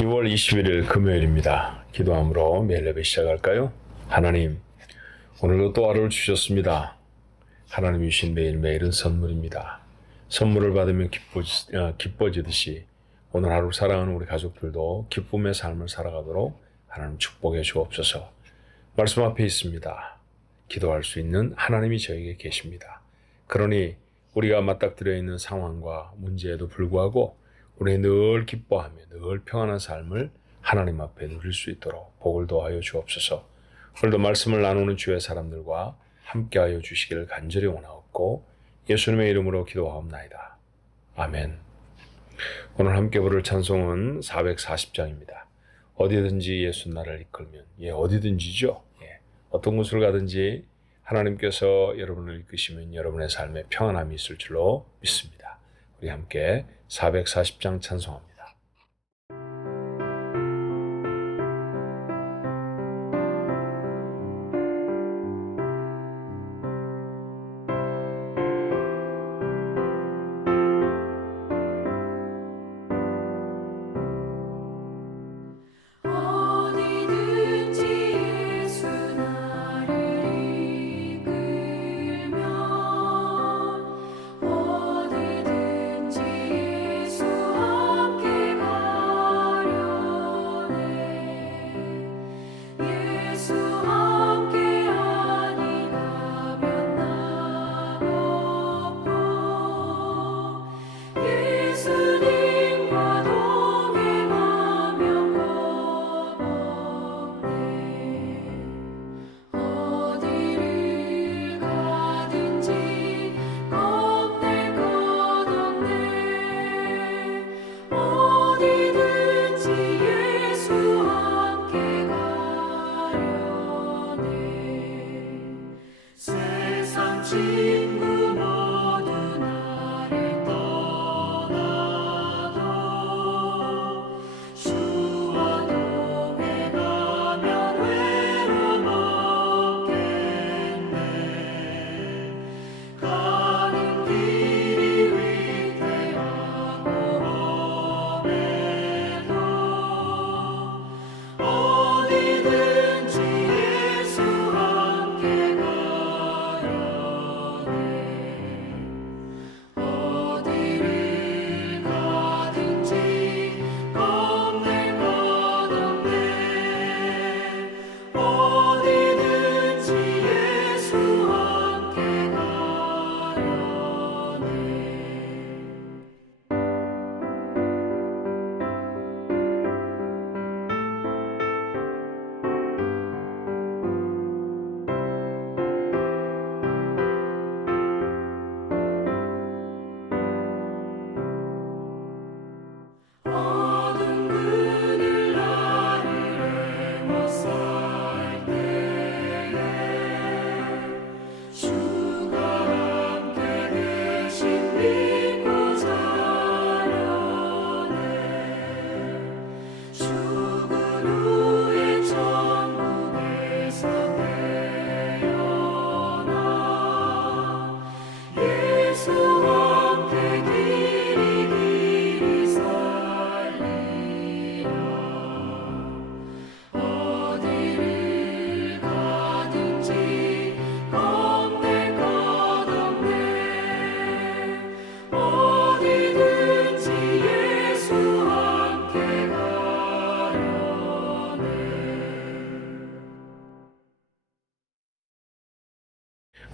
2월 21일 금요일입니다. 기도함으로 매일 예배 시작할까요? 하나님, 오늘도 또 하루를 주셨습니다. 하나님이 주신 매일매일은 선물입니다. 선물을 받으면 기뻐지듯이 오늘 하루 사랑하는 우리 가족들도 기쁨의 삶을 살아가도록 하나님 축복해 주옵소서. 말씀 앞에 있습니다. 기도할 수 있는 하나님이 저에게 계십니다. 그러니 우리가 맞닥뜨려 있는 상황과 문제에도 불구하고 우리 늘 기뻐하며 늘 평안한 삶을 하나님 앞에 누릴 수 있도록 복을 더하여 주옵소서. 오늘도 말씀을 나누는 주의 사람들과 함께하여 주시기를 간절히 원하옵고 예수님의 이름으로 기도하옵나이다. 아멘. 오늘 함께 부를 찬송은 440장입니다. 어디든지 예수 나를 이끌면, 어디든지죠. 어떤 곳을 가든지 하나님께서 여러분을 이끄시면 여러분의 삶에 평안함이 있을 줄로 믿습니다. 우리 함께 440장 찬송합니다.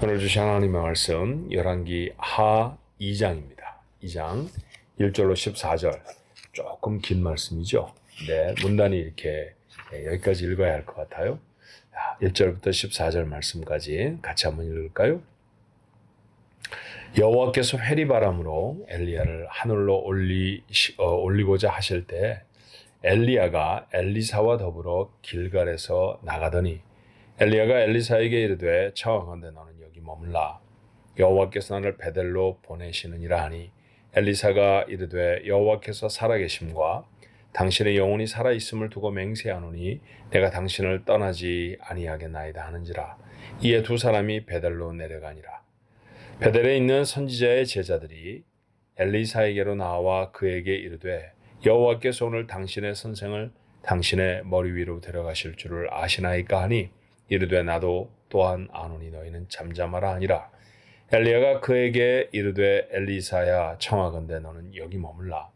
오늘 주신 하나님의 말씀 열왕기 하 2장입니다. 2장 1절로 14절 조금 긴 말씀이죠. 네, 문단이 이렇게 여기까지 읽어야 할 것 같아요. 1절부터 14절 말씀까지 같이 한번 읽을까요? 여호와께서 회리바람으로 엘리야를 하늘로 올리고자 하실 때 엘리야가 엘리사와 더불어 길갈에서 나가더니 엘리야가 엘리사에게 이르되 청하건대 너는 여기 머물라. 여호와께서 나를 베델로 보내시느니라 하니 엘리사가 이르되 여호와께서 살아계심과 당신의 영혼이 살아있음을 두고 맹세하노니 내가 당신을 떠나지 아니하겠나이다 하는지라. 이에 두 사람이 베델로 내려가니라. 베델에 있는 선지자의 제자들이 엘리사에게로 나와 그에게 이르되 여호와께서 오늘 당신의 선생을 당신의 머리 위로 데려가실 줄을 아시나이까 하니 이르되 나도 또한 아노니 너희는 잠잠하라 하니라. 엘리야가 그에게 이르되 엘리사야 청하건대 너는 여기 머물라.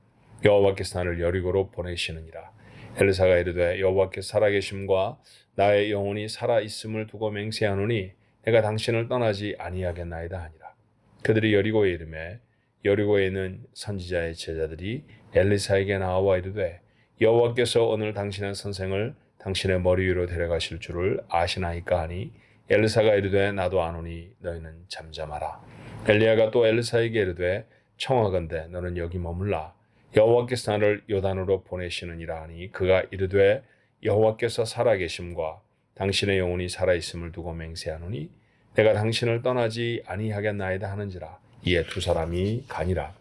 여호와께서 나를 여리고로 보내시느니라. 엘리사가 이르되 여호와께서 살아계심과 나의 영혼이 살아있음을 두고 맹세하노니 내가 당신을 떠나지 아니하겠나이다 하니라. 그들이 여리고에 이르매 여리고에 있는 선지자의 제자들이 엘리사에게 나와 이르되 여호와께서 오늘 당신의 선생을 당신의 머리 위로 데려가실 줄을 아시나이까 하니 엘리사가 이르되 나도 아노니 너희는 잠잠하라. 엘리야가 또 엘리사에게 이르되 청하건대 너는 여기 머물라. 여호와께서 나를 요단으로 보내시느니라 하니 그가 이르되 여호와께서 살아계심과 당신의 영혼이 살아있음을 두고 맹세하노니 내가 당신을 떠나지 아니하겠나이다 하는지라. 이에 두 사람이 가니라.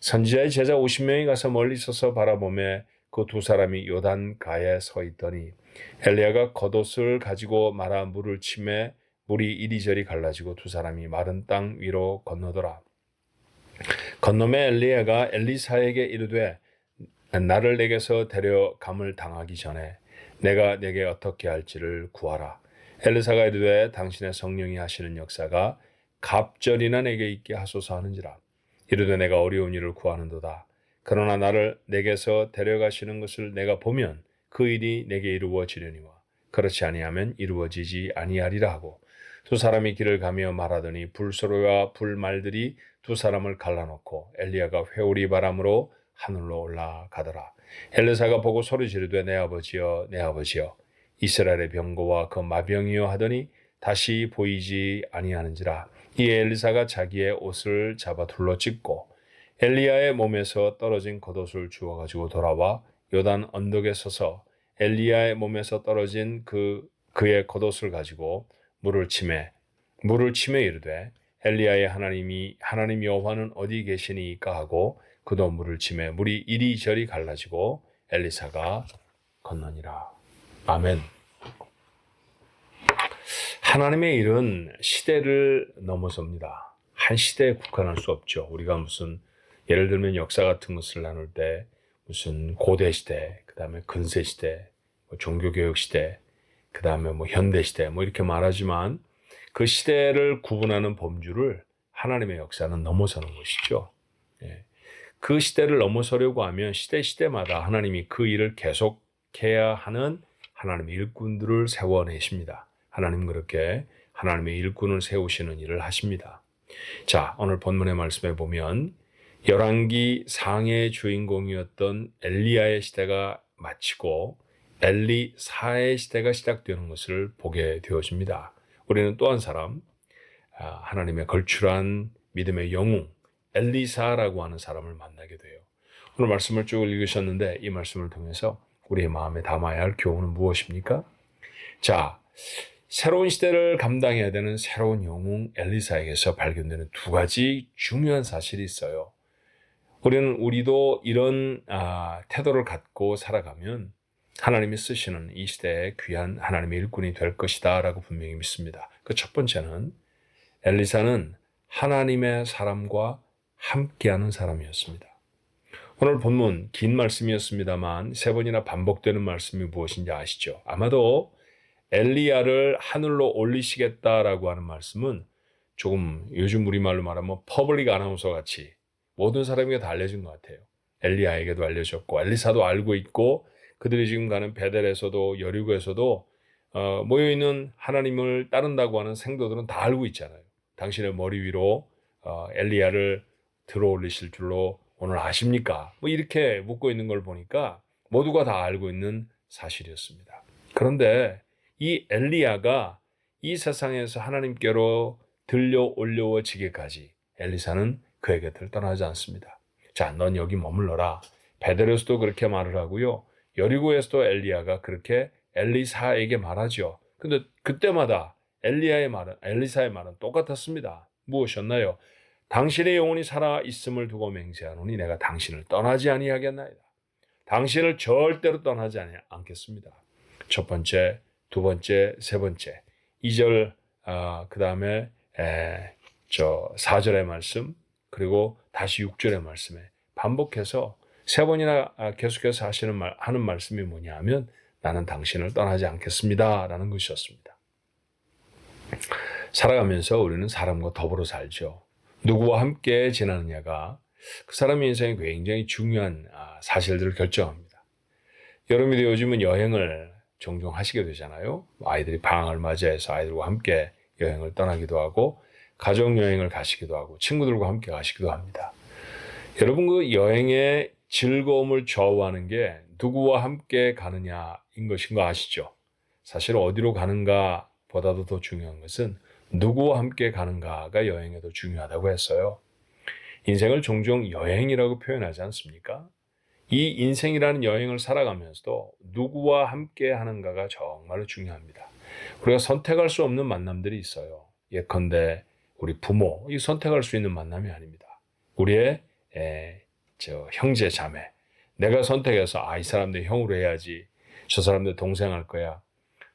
선지자의 제자 50명이 가서 멀리 서서 바라보매 그 두 사람이 요단가에 서 있더니 엘리야가 겉옷을 가지고 말아 물을 치매 물이 이리저리 갈라지고 두 사람이 마른 땅 위로 건너더라. 건너매 엘리야가 엘리사에게 이르되 나를 내게서 데려감을 당하기 전에 내가 내게 어떻게 할지를 구하라. 엘리사가 이르되 당신의 성령이 하시는 역사가 갑절이나 내게 있게 하소서 하는지라. 이르되 내가 어려운 일을 구하는도다. 그러나 나를 내게서 데려가시는 것을 내가 보면 그 일이 내게 이루어지려니와 그렇지 아니하면 이루어지지 아니하리라 하고 두 사람이 길을 가며 말하더니 불소리와 불말들이 두 사람을 갈라놓고 엘리야가 회오리 바람으로 하늘로 올라가더라. 엘리사가 보고 소리 지르되 내 아버지여 내 아버지여 이스라엘의 병거와 그 마병이여 하더니 다시 보이지 아니하는지라. 이에 엘리사가 자기의 옷을 잡아 둘러 찢고 엘리야의 몸에서 떨어진 겉옷을 주워 가지고 돌아와 요단 언덕에 서서 엘리야의 몸에서 떨어진 그의 겉옷을 가지고 물을 치매 이르되 엘리야의 하나님 여호와는 어디 계시니까 하고 그도 물을 치매 물이 이리저리 갈라지고 엘리사가 건너니라. 아멘. 하나님의 일은 시대를 넘어섭니다. 한 시대에 국한할 수 없죠. 우리가 무슨 예를 들면 역사 같은 것을 나눌 때 무슨 고대 시대, 그 다음에 근세 시대, 종교개혁 시대, 그 다음에 현대 시대 이렇게 말하지만 그 시대를 구분하는 범주를 하나님의 역사는 넘어서는 것이죠. 그 시대를 넘어서려고 하면 시대마다 하나님이 그 일을 계속해야 하는 하나님의 일꾼들을 세워내십니다. 하나님 그렇게 하나님의 일꾼을 세우시는 일을 하십니다. 자, 오늘 본문의 말씀에 보면 열왕기 상의 주인공이었던 엘리야의 시대가 마치고 엘리사의 시대가 시작되는 것을 보게 되어집니다. 우리는 또 한 사람, 하나님의 걸출한 믿음의 영웅 엘리사라고 하는 사람을 만나게 돼요. 오늘 말씀을 쭉 읽으셨는데 이 말씀을 통해서 우리의 마음에 담아야 할 교훈은 무엇입니까? 자, 새로운 시대를 감당해야 되는 새로운 영웅 엘리사에게서 발견되는 두 가지 중요한 사실이 있어요. 우리도 이런 태도를 갖고 살아가면 하나님이 쓰시는 이 시대의 귀한 하나님의 일꾼이 될 것이다 라고 분명히 믿습니다. 그 첫 번째는 엘리사는 하나님의 사람과 함께하는 사람이었습니다. 오늘 본문 긴 말씀이었습니다만 세 번이나 반복되는 말씀이 무엇인지 아시죠? 아마도 엘리야를 하늘로 올리시겠다라고 하는 말씀은 조금 요즘 우리말로 말하면 퍼블릭 아나운서 같이 모든 사람에게 다 알려진 것 같아요. 엘리야에게도 알려졌고 엘리사도 알고 있고 그들이 지금 가는 베델에서도 여리고에서도 모여있는 하나님을 따른다고 하는 생도들은 다 알고 있잖아요. 당신의 머리 위로 엘리야를 들어 올리실 줄로 오늘 아십니까? 이렇게 묻고 있는 걸 보니까 모두가 다 알고 있는 사실이었습니다. 그런데 이 엘리야가 이 세상에서 하나님께로 들려 올려지기까지 엘리사는 그의 곁을 떠나지 않습니다. 자, 넌 여기 머물러라. 베델에서도 그렇게 말을 하고요. 여리고에서도 엘리야가 그렇게 엘리사에게 말하죠. 근데 그때마다 엘리사의 말은 똑같았습니다. 무엇이었나요? 당신의 영혼이 살아 있음을 두고 맹세하노니 내가 당신을 떠나지 아니하겠나이다. 당신을 절대로 떠나지 않겠습니다. 첫 번째, 두 번째, 세 번째. 2절, 그 다음에 4절의 말씀, 그리고 다시 6절의 말씀에 반복해서 3번이나 계속해서 하는 말씀이 뭐냐 하면 나는 당신을 떠나지 않겠습니다 라는 것이었습니다. 살아가면서 우리는 사람과 더불어 살죠. 누구와 함께 지나느냐가 그 사람의 인생에 굉장히 중요한 사실들을 결정합니다. 여러분이 요즘은 여행을 종종 하시게 되잖아요. 아이들이 방학을 맞이해서 아이들과 함께 여행을 떠나기도 하고 가족여행을 가시기도 하고 친구들과 함께 가시기도 합니다. 여러분 그 여행의 즐거움을 좌우하는 게 누구와 함께 가느냐인 것인 거 아시죠? 사실 어디로 가는가 보다도 더 중요한 것은 누구와 함께 가는가가 여행에 더 중요하다고 했어요. 인생을 종종 여행이라고 표현하지 않습니까? 이 인생이라는 여행을 살아가면서도 누구와 함께 하는가가 정말로 중요합니다. 우리가 선택할 수 없는 만남들이 있어요. 예컨대 우리 부모, 이 선택할 수 있는 만남이 아닙니다. 우리의 형제 자매, 내가 선택해서 이 사람들 형으로 해야지, 저 사람들 동생 할 거야.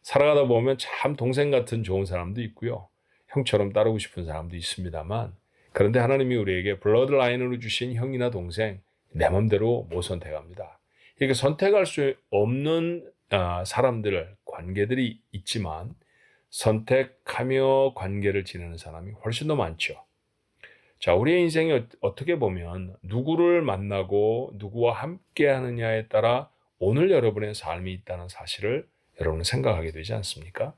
살아가다 보면 참 동생 같은 좋은 사람도 있고요. 형처럼 따르고 싶은 사람도 있습니다만, 그런데 하나님이 우리에게 블러드라인으로 주신 형이나 동생 내 맘대로 못 선택합니다. 이렇게 선택할 수 없는 사람들, 관계들이 있지만 선택하며 관계를 지내는 사람이 훨씬 더 많죠. 자, 우리의 인생이 어떻게 보면 누구를 만나고 누구와 함께 하느냐에 따라 오늘 여러분의 삶이 있다는 사실을 여러분은 생각하게 되지 않습니까?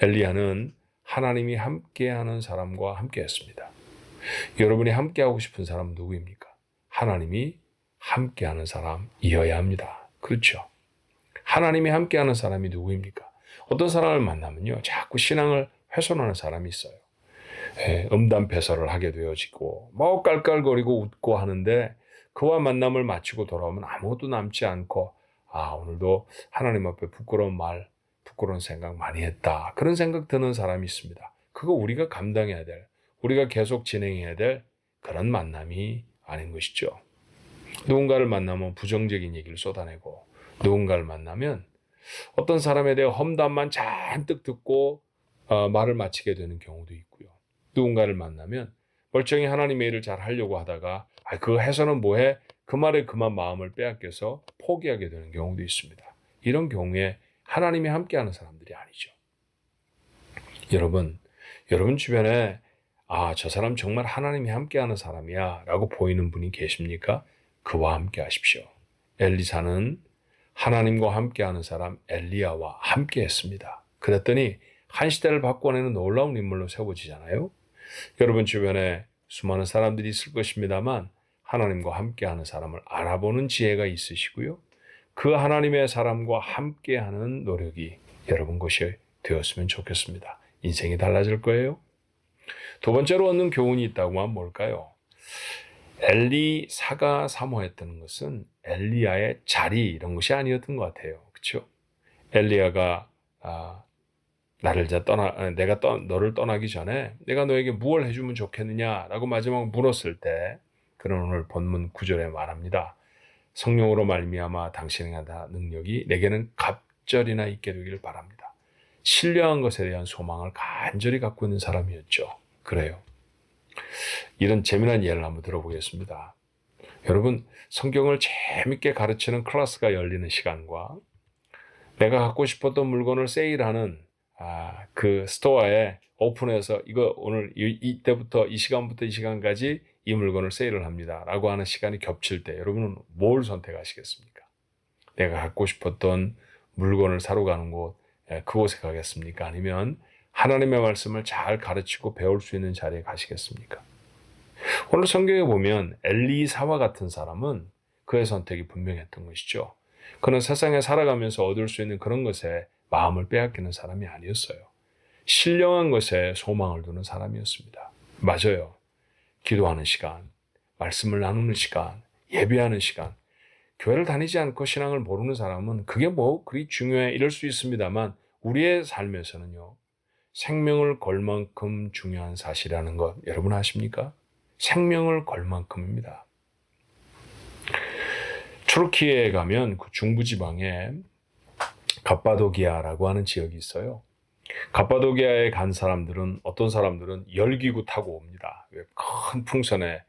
엘리야는 하나님이 함께하는 사람과 함께했습니다. 여러분이 함께하고 싶은 사람은 누구입니까? 하나님이 함께하는 사람이어야 합니다. 그렇죠? 하나님이 함께하는 사람이 누구입니까? 어떤 사람을 만나면요, 자꾸 신앙을 훼손하는 사람이 있어요. 음담패설을 하게 되어지고 뭐 깔깔거리고 웃고 하는데 그와 만남을 마치고 돌아오면 아무것도 남지 않고 오늘도 하나님 앞에 부끄러운 말, 부끄러운 생각 많이 했다. 그런 생각 드는 사람이 있습니다. 그거 우리가 감당해야 될, 우리가 계속 진행해야 될 그런 만남이 아닌 것이죠. 누군가를 만나면 부정적인 얘기를 쏟아내고 누군가를 만나면 어떤 사람에 대해 험담만 잔뜩 듣고 말을 마치게 되는 경우도 있고요. 누군가를 만나면 멀쩡히 하나님의 일을 잘 하려고 하다가 그거 해서는 뭐해? 그 말에 그만 마음을 빼앗겨서 포기하게 되는 경우도 있습니다. 이런 경우에 하나님이 함께하는 사람들이 아니죠. 여러분 주변에 저 사람 정말 하나님이 함께하는 사람이야 라고 보이는 분이 계십니까? 그와 함께 하십시오. 엘리사는 하나님과 함께하는 사람 엘리야와 함께했습니다. 그랬더니 한 시대를 바꿔내는 놀라운 인물로 세워지잖아요. 여러분 주변에 수많은 사람들이 있을 것입니다만 하나님과 함께하는 사람을 알아보는 지혜가 있으시고요. 그 하나님의 사람과 함께하는 노력이 여러분 것이 되었으면 좋겠습니다. 인생이 달라질 거예요. 두 번째로 얻는 교훈이 있다고 하면 뭘까요? 엘리사가 사모했던 것은 엘리야의 자리 이런 것이 아니었던 것 같아요. 그렇죠? 엘리야가 내가 너를 떠나기 전에 내가 너에게 무엇을 해주면 좋겠느냐라고 마지막 물었을 때 그는 오늘 본문 9절에 말합니다. 성령으로 말미암아 당신의 능력이 내게는 갑절이나 있게 되기를 바랍니다. 신령한 것에 대한 소망을 간절히 갖고 있는 사람이었죠. 그래요. 이런 재미난 예를 한번 들어보겠습니다. 여러분, 성경을 재밌게 가르치는 클래스가 열리는 시간과 내가 갖고 싶었던 물건을 세일하는 그 스토어에 오픈해서 이거 오늘 이때부터 이 시간부터 이 시간까지 이 물건을 세일을 합니다 라고 하는 시간이 겹칠 때 여러분은 뭘 선택하시겠습니까? 내가 갖고 싶었던 물건을 사러 가는 곳, 그곳에 가겠습니까? 아니면 하나님의 말씀을 잘 가르치고 배울 수 있는 자리에 가시겠습니까? 오늘 성경에 보면 엘리사와 같은 사람은 그의 선택이 분명했던 것이죠. 그는 세상에 살아가면서 얻을 수 있는 그런 것에 마음을 빼앗기는 사람이 아니었어요. 신령한 것에 소망을 두는 사람이었습니다. 맞아요. 기도하는 시간, 말씀을 나누는 시간, 예배하는 시간, 교회를 다니지 않고 신앙을 모르는 사람은 그게 그리 중요해 이럴 수 있습니다만 우리의 삶에서는요. 생명을 걸 만큼 중요한 사실이라는 것 여러분 아십니까? 생명을 걸 만큼입니다. 투르키에 가면 그 중부지방에 갑바도기아라고 하는 지역이 있어요. 갑바도기아에 간 사람들은 어떤 사람들은 열기구 타고 옵니다. 큰 풍선에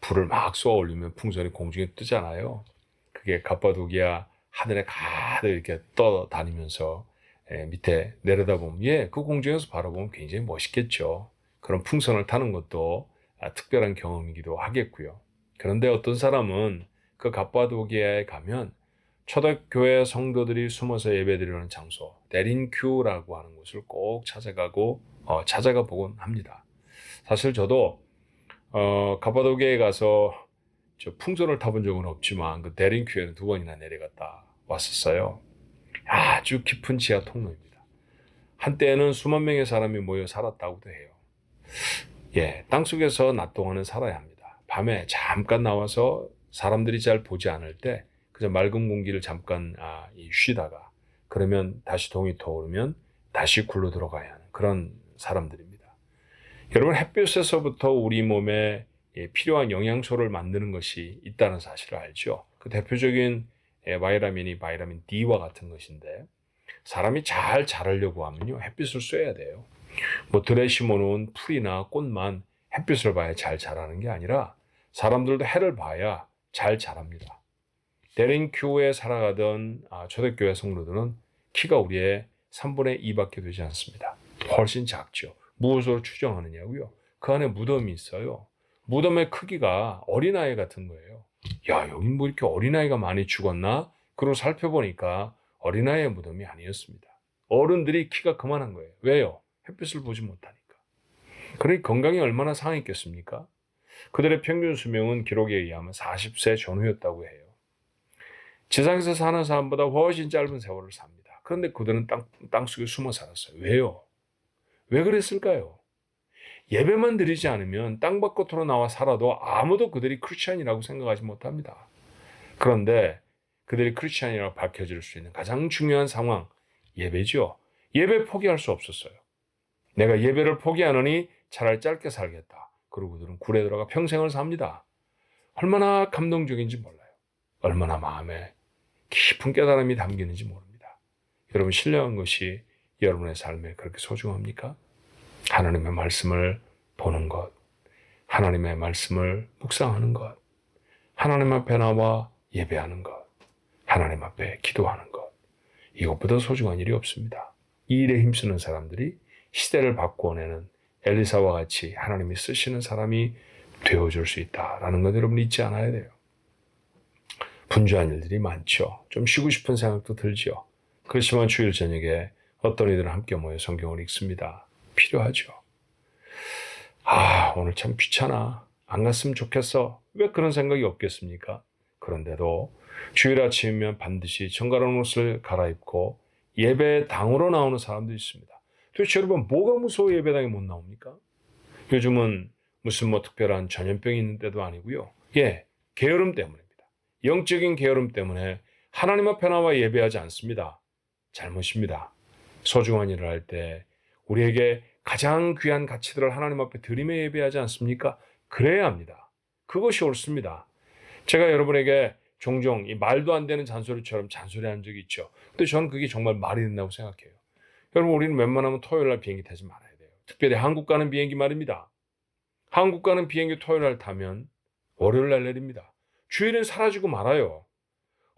불을 막 쏘아 올리면 풍선이 공중에 뜨잖아요. 그게 갑바도기아 하늘에 가득 이렇게 떠다니면서 밑에 내려다보면 그 공중에서 바라보면 굉장히 멋있겠죠. 그런 풍선을 타는 것도 특별한 경험이기도 하겠고요. 그런데 어떤 사람은 그 갑바도기아에 가면 초대교회 성도들이 숨어서 예배드리는 장소 데린큐라고 하는 곳을 꼭 찾아가 보곤 합니다. 사실 저도 갑바도기아에 가서 저 풍선을 타본 적은 없지만 그 데린큐에는 2번이나 내려갔다 왔었어요. 아주 깊은 지하 통로입니다. 한때는 수만 명의 사람이 모여 살았다고도 해요. 땅속에서 낮 동안은 살아야 합니다. 밤에 잠깐 나와서 사람들이 잘 보지 않을 때 그저 맑은 공기를 잠깐 쉬다가 그러면 다시 동이 터오르면 다시 굴러 들어가야 하는 그런 사람들입니다. 여러분, 햇볕에서부터 우리 몸에 필요한 영양소를 만드는 것이 있다는 사실을 알죠. 그 대표적인 바이타민이 바이타민 D와 같은 것인데 사람이 잘 자라려고 하면요 햇빛을 쐬야 돼요. 들에 심어놓은 풀이나 꽃만 햇빛을 봐야 잘 자라는 게 아니라 사람들도 해를 봐야 잘 자랍니다. 데린큐에 살아가던 초대교회 성도들은 키가 우리의 3분의 2밖에 되지 않습니다. 훨씬 작죠. 무엇으로 추정하느냐고요? 그 안에 무덤이 있어요. 무덤의 크기가 어린아이 같은 거예요. 여기 뭐 이렇게 어린아이가 많이 죽었나? 그러고 살펴보니까 어린아이의 무덤이 아니었습니다. 어른들이 키가 그만한 거예요. 왜요? 햇빛을 보지 못하니까. 그러니 건강이 얼마나 상했겠습니까? 그들의 평균 수명은 기록에 의하면 40세 전후였다고 해요. 지상에서 사는 사람보다 훨씬 짧은 세월을 삽니다. 그런데 그들은 땅속에 숨어 살았어요. 왜요? 왜 그랬을까요? 예배만 드리지 않으면 땅 밖으로 나와 살아도 아무도 그들이 크리스찬이라고 생각하지 못합니다. 그런데 그들이 크리스찬이라고 밝혀질 수 있는 가장 중요한 상황, 예배죠. 예배 포기할 수 없었어요. 내가 예배를 포기하느니 차라리 짧게 살겠다. 그리고 그들은 굴에 들어가 평생을 삽니다. 얼마나 감동적인지 몰라요. 얼마나 마음에 깊은 깨달음이 담기는지 모릅니다. 여러분, 신령한 것이 여러분의 삶에 그렇게 소중합니까? 하나님의 말씀을 보는 것, 하나님의 말씀을 묵상하는 것, 하나님 앞에 나와 예배하는 것, 하나님 앞에 기도하는 것, 이것보다 소중한 일이 없습니다. 이 일에 힘쓰는 사람들이 시대를 바꾸어내는 엘리사와 같이 하나님이 쓰시는 사람이 되어줄 수 있다라는 것 여러분 잊지 않아야 돼요. 분주한 일들이 많죠. 좀 쉬고 싶은 생각도 들죠. 그렇지만 주일 저녁에 어떤 이들은 함께 모여 성경을 읽습니다. 필요하죠. 오늘 참 귀찮아. 안 갔으면 좋겠어. 왜 그런 생각이 없겠습니까? 그런데도 주일 아침이면 반드시 정갈한 옷을 갈아입고 예배당으로 나오는 사람도 있습니다. 도대체 여러분 뭐가 무서워 예배당에 못 나옵니까? 요즘은 무슨 특별한 전염병이 있는 때도 아니고요. 게으름 때문입니다. 영적인 게으름 때문에 하나님 앞에 나와 예배하지 않습니다. 잘못입니다. 소중한 일을 할 때 우리에게 가장 귀한 가치들을 하나님 앞에 드리며 예배하지 않습니까? 그래야 합니다. 그것이 옳습니다. 제가 여러분에게 종종 이 말도 안 되는 잔소리처럼 잔소리한 적이 있죠. 근데 저는 그게 정말 말이 된다고 생각해요. 여러분, 우리는 웬만하면 토요일 날 비행기 타지 말아야 돼요. 특별히 한국 가는 비행기 말입니다. 한국 가는 비행기 토요일 날 타면 월요일 날 내립니다. 주일은 사라지고 말아요.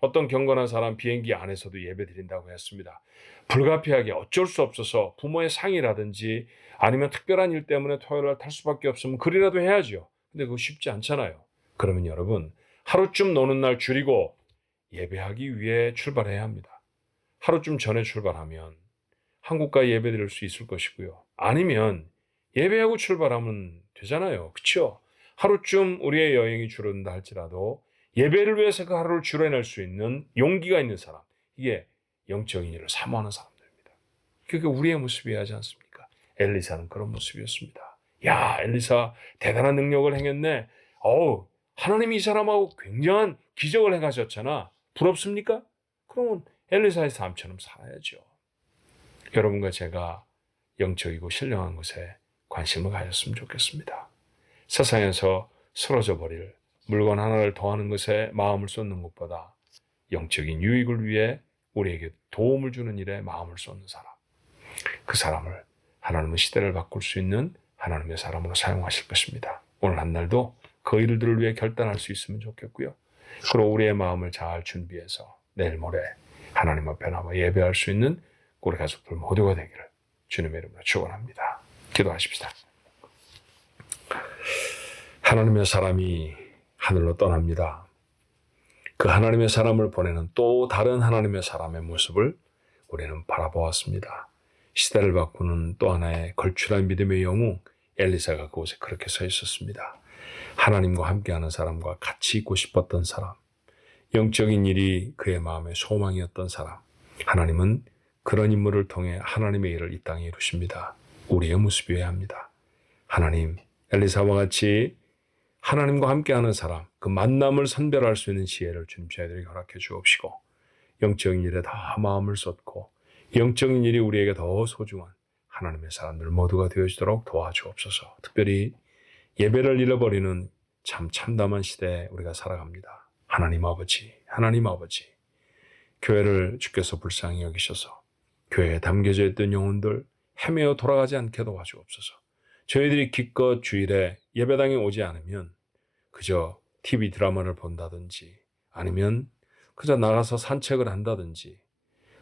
어떤 경건한 사람 비행기 안에서도 예배 드린다고 했습니다. 불가피하게 어쩔 수 없어서 부모의 상이라든지 아니면 특별한 일 때문에 토요일 날 탈 수밖에 없으면 그리라도 해야죠. 근데 그거 쉽지 않잖아요. 그러면 여러분, 하루쯤 노는 날 줄이고 예배하기 위해 출발해야 합니다. 하루쯤 전에 출발하면 한국과 예배 드릴 수 있을 것이고요. 아니면 예배하고 출발하면 되잖아요. 그렇죠? 하루쯤 우리의 여행이 줄어든다 할지라도 예배를 위해서 그 하루를 줄여낼 수 있는 용기가 있는 사람, 이게 영적인 일을 사모하는 사람들입니다. 그게 우리의 모습이어야 하지 않습니까? 엘리사는 그런 모습이었습니다. 엘리사 대단한 능력을 행했네. 하나님이 이 사람하고 굉장한 기적을 행하셨잖아. 부럽습니까? 그러면 엘리사의 삶처럼 살아야죠. 여러분과 제가 영적이고 신령한 것에 관심을 가졌으면 좋겠습니다. 세상에서 쓰러져 버릴 물건 하나를 더하는 것에 마음을 쏟는 것보다 영적인 유익을 위해 우리에게 도움을 주는 일에 마음을 쏟는 사람, 그 사람을 하나님은 시대를 바꿀 수 있는 하나님의 사람으로 사용하실 것입니다. 오늘 한 날도 그 일들을 위해 결단할 수 있으면 좋겠고요. 그리고 우리의 마음을 잘 준비해서 내일 모레 하나님 앞에 나와 예배할 수 있는 우리 가족들 모두가 되기를 주님의 이름으로 축원합니다. 기도하십시다. 하나님의 사람이 하늘로 떠납니다. 그 하나님의 사람을 보내는 또 다른 하나님의 사람의 모습을 우리는 바라보았습니다. 시대를 바꾸는 또 하나의 걸출한 믿음의 영웅 엘리사가 그곳에 그렇게 서 있었습니다. 하나님과 함께하는 사람과 같이 있고 싶었던 사람, 영적인 일이 그의 마음의 소망이었던 사람. 하나님은 그런 인물을 통해 하나님의 일을 이 땅에 이루십니다. 우리의 모습이어야 합니다. 하나님, 엘리사와 같이 하나님과 함께하는 사람, 그 만남을 선별할 수 있는 지혜를 주님 저희들에게 허락해 주옵시고, 영적인 일에 더 마음을 쏟고 영적인 일이 우리에게 더 소중한 하나님의 사람들 모두가 되어지도록 도와주옵소서. 특별히 예배를 잃어버리는 참 참담한 시대에 우리가 살아갑니다. 하나님 아버지, 하나님 아버지, 교회를 주께서 불쌍히 여기셔서 교회에 담겨져 있던 영혼들 헤매어 돌아가지 않게 도와주옵소서. 저희들이 기껏 주일에 예배당에 오지 않으면 그저 TV 드라마를 본다든지, 아니면 그저 나가서 산책을 한다든지,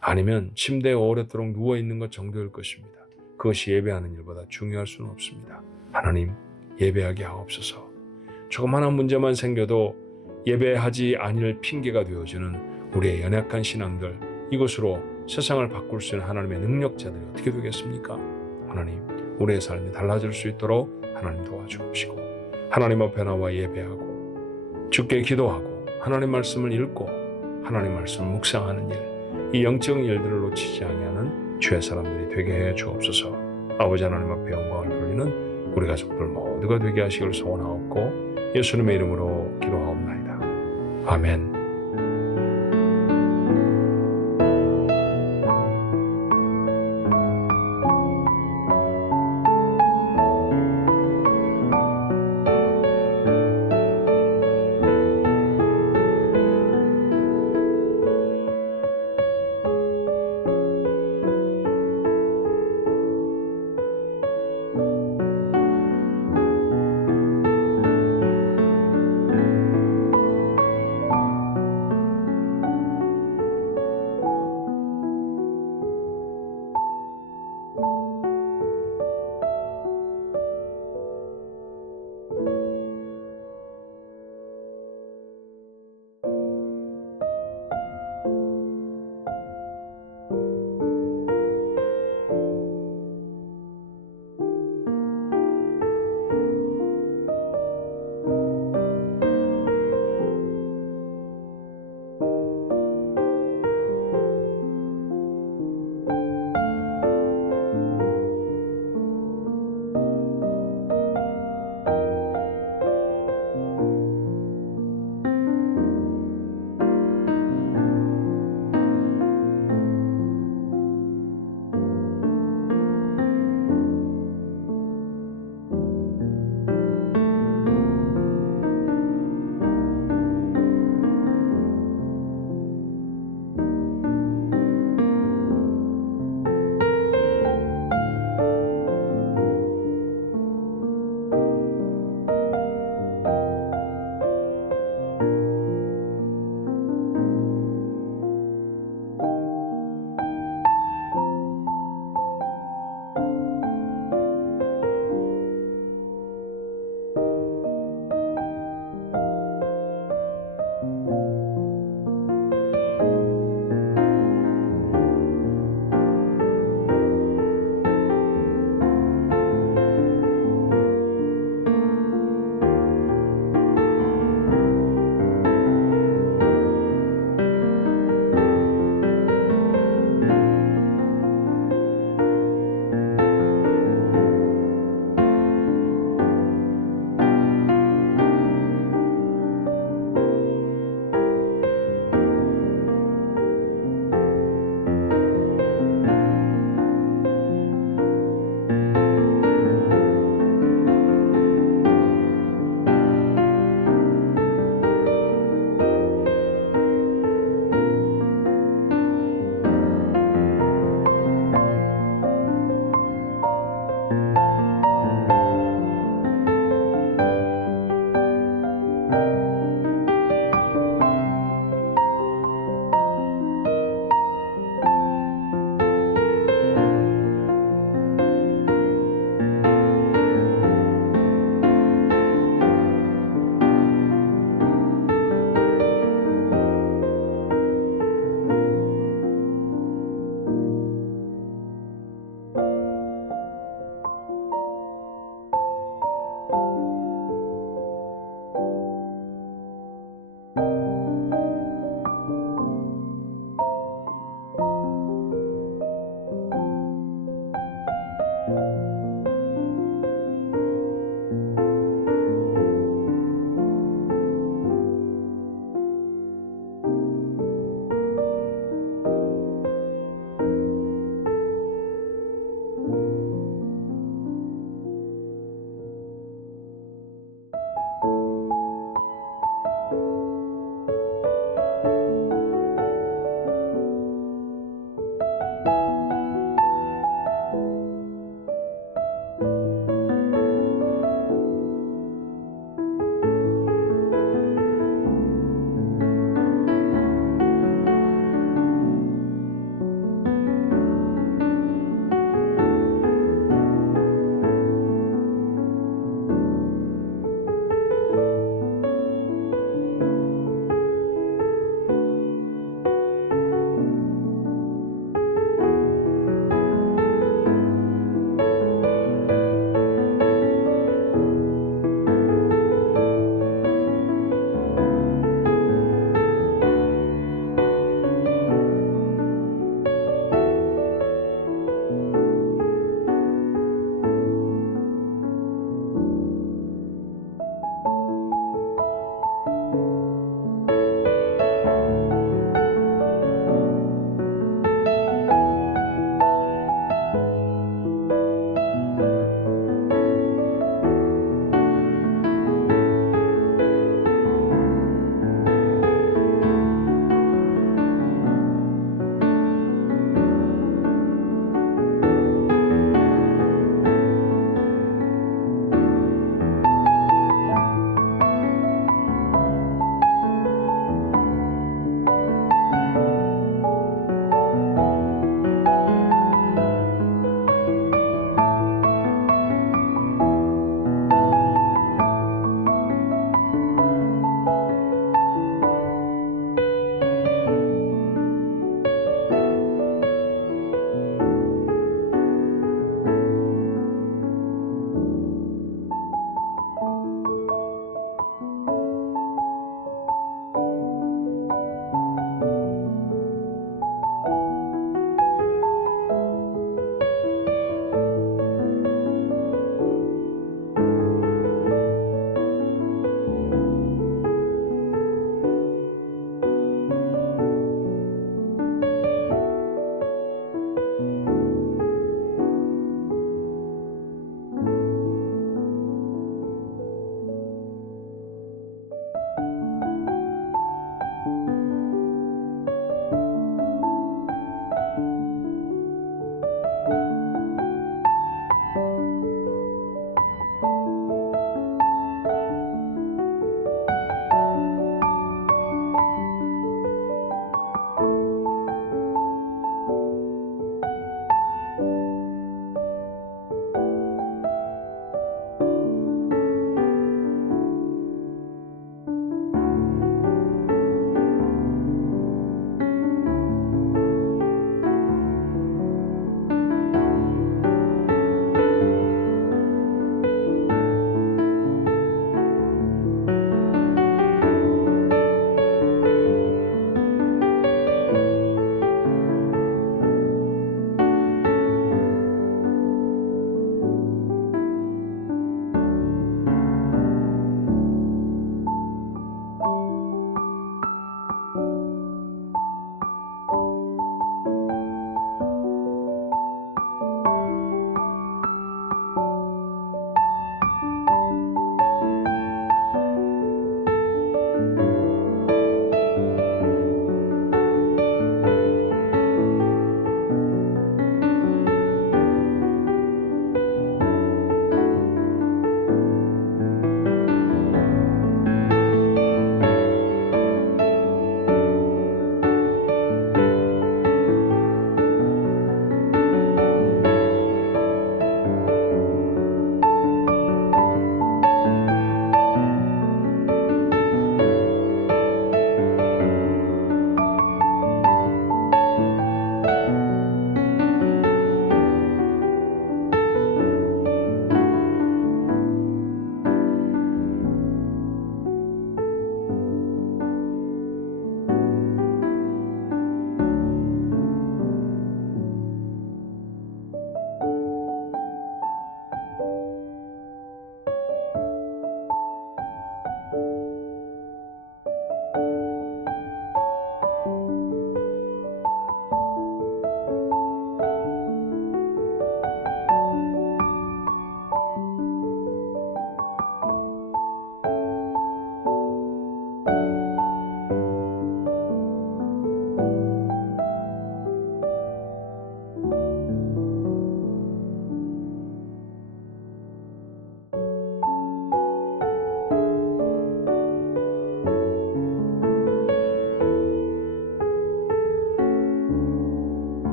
아니면 침대에 오랫도록 누워있는 것 정도일 것입니다. 그것이 예배하는 일보다 중요할 수는 없습니다. 하나님, 예배하게 하옵소서. 조그마한 문제만 생겨도 예배하지 아니할 핑계가 되어지는 우리의 연약한 신앙들, 이것으로 세상을 바꿀 수 있는 하나님의 능력자들이 어떻게 되겠습니까? 하나님, 우리의 삶이 달라질 수 있도록 하나님 도와주옵시고, 하나님 앞에 나와 예배하고 주께 기도하고 하나님 말씀을 읽고 하나님 말씀을 묵상하는 일, 이 영적인 일들을 놓치지 아니하는 주의 사람들이 되게 해 주옵소서. 아버지 하나님 앞에 영광을 돌리는 우리 가족들 모두가 되게 하시길 소원하옵고 예수님의 이름으로 기도하옵나이다. 아멘.